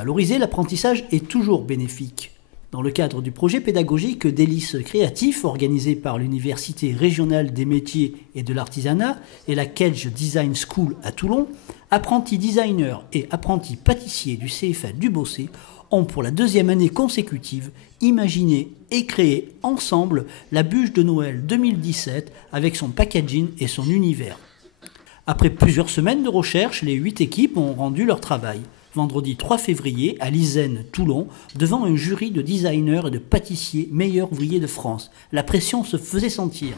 Valoriser l'apprentissage est toujours bénéfique. Dans le cadre du projet pédagogique Délices créatifs organisé par l'Université régionale des métiers et de l'artisanat et la Kedge Design School à Toulon, apprentis designers et apprentis pâtissiers du CFA du Bossé ont pour la deuxième année consécutive imaginé et créé ensemble la bûche de Noël 2017 avec son packaging et son univers. Après plusieurs semaines de recherche, les 8 équipes ont rendu leur travail. Vendredi 3 février, à l'Isène, Toulon, devant un jury de designers et de pâtissiers meilleurs ouvriers de France. La pression se faisait sentir.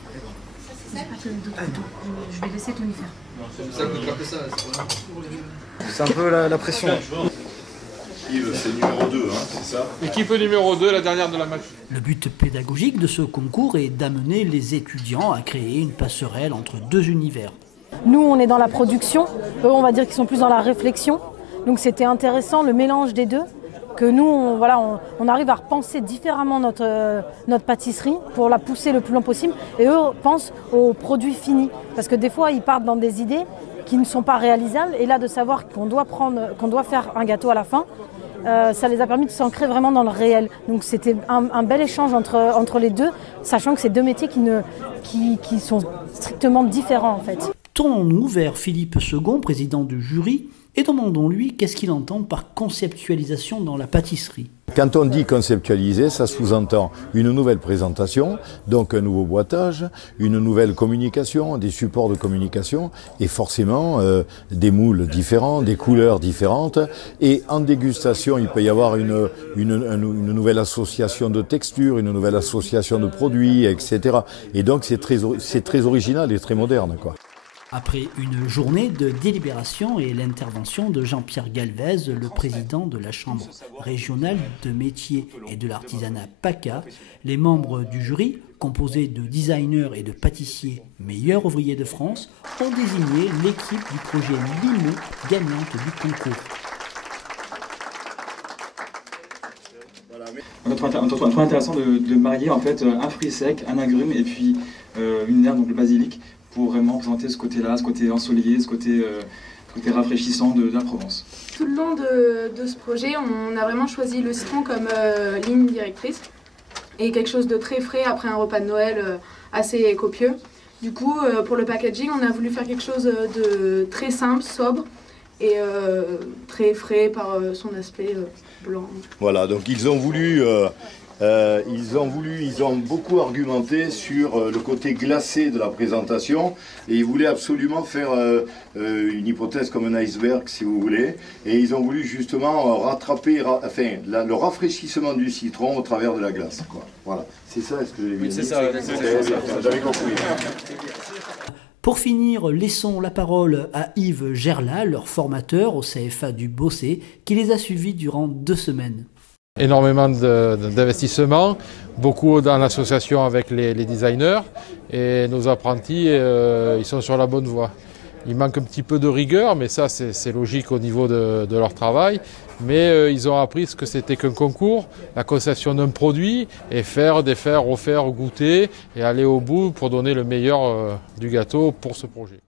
Je vais laisser Tony faire. C'est un peu la pression. C'est numéro 2, hein, c'est ça? Équipe numéro 2, la dernière de la match. Le but pédagogique de ce concours est d'amener les étudiants à créer une passerelle entre deux univers. Nous, on est dans la production. Eux, on va dire qu'ils sont plus dans la réflexion. Donc c'était intéressant, le mélange des deux, que nous, on arrive à repenser différemment notre pâtisserie pour la pousser le plus loin possible. Et eux pensent aux produits finis. Parce que des fois, ils partent dans des idées qui ne sont pas réalisables. Et là, de savoir qu'on doit faire un gâteau à la fin, ça les a permis de s'ancrer vraiment dans le réel. Donc c'était un bel échange entre les deux, sachant que c'est deux métiers qui sont strictement différents en fait. Tournons-nous vers Philippe Second, président du jury, et demandons-lui qu'est-ce qu'il entend par conceptualisation dans la pâtisserie. Quand on dit conceptualiser, ça sous-entend une nouvelle présentation, donc un nouveau boitage, une nouvelle communication, des supports de communication et forcément des moules différents, des couleurs différentes. Et en dégustation, il peut y avoir une nouvelle association de textures, une nouvelle association de produits, etc. Et donc c'est très original et très moderne, quoi. Après une journée de délibération et l'intervention de Jean-Pierre Galvez, le président de la Chambre régionale de métiers et de l'artisanat PACA, les membres du jury, composés de designers et de pâtissiers meilleurs ouvriers de France, ont désigné l'équipe du projet Limo gagnante du concours. On trouve intéressant de marier en fait un fruit sec, un agrume et puis une herbe, donc le basilic, pour vraiment présenter ce côté-là, ce côté ensoleillé, ce côté rafraîchissant de la Provence. Tout le long de ce projet, on a vraiment choisi le citron comme ligne directrice et quelque chose de très frais après un repas de Noël assez copieux. Du coup, pour le packaging, on a voulu faire quelque chose de très simple, sobre et très frais par son aspect blanc. Voilà, donc ils ont beaucoup argumenté sur le côté glacé de la présentation et ils voulaient absolument faire une hypothèse comme un iceberg si vous voulez, et ils ont voulu justement rattraper le rafraîchissement du citron au travers de la glace, quoi. Voilà, c'est ça, est-ce que j'ai vu? Oui, c'est ça, j'avais compris. Pour finir, laissons la parole à Yves Gerlat, leur formateur au CFA du Bossé, qui les a suivis durant 2 semaines. Énormément d'investissements, beaucoup dans l'association avec les designers et nos apprentis, ils sont sur la bonne voie. Il manque un petit peu de rigueur, mais ça c'est logique au niveau de leur travail. Mais ils ont appris ce que c'était qu'un concours, la conception d'un produit et faire, défaire, refaire, goûter et aller au bout pour donner le meilleur du gâteau pour ce projet.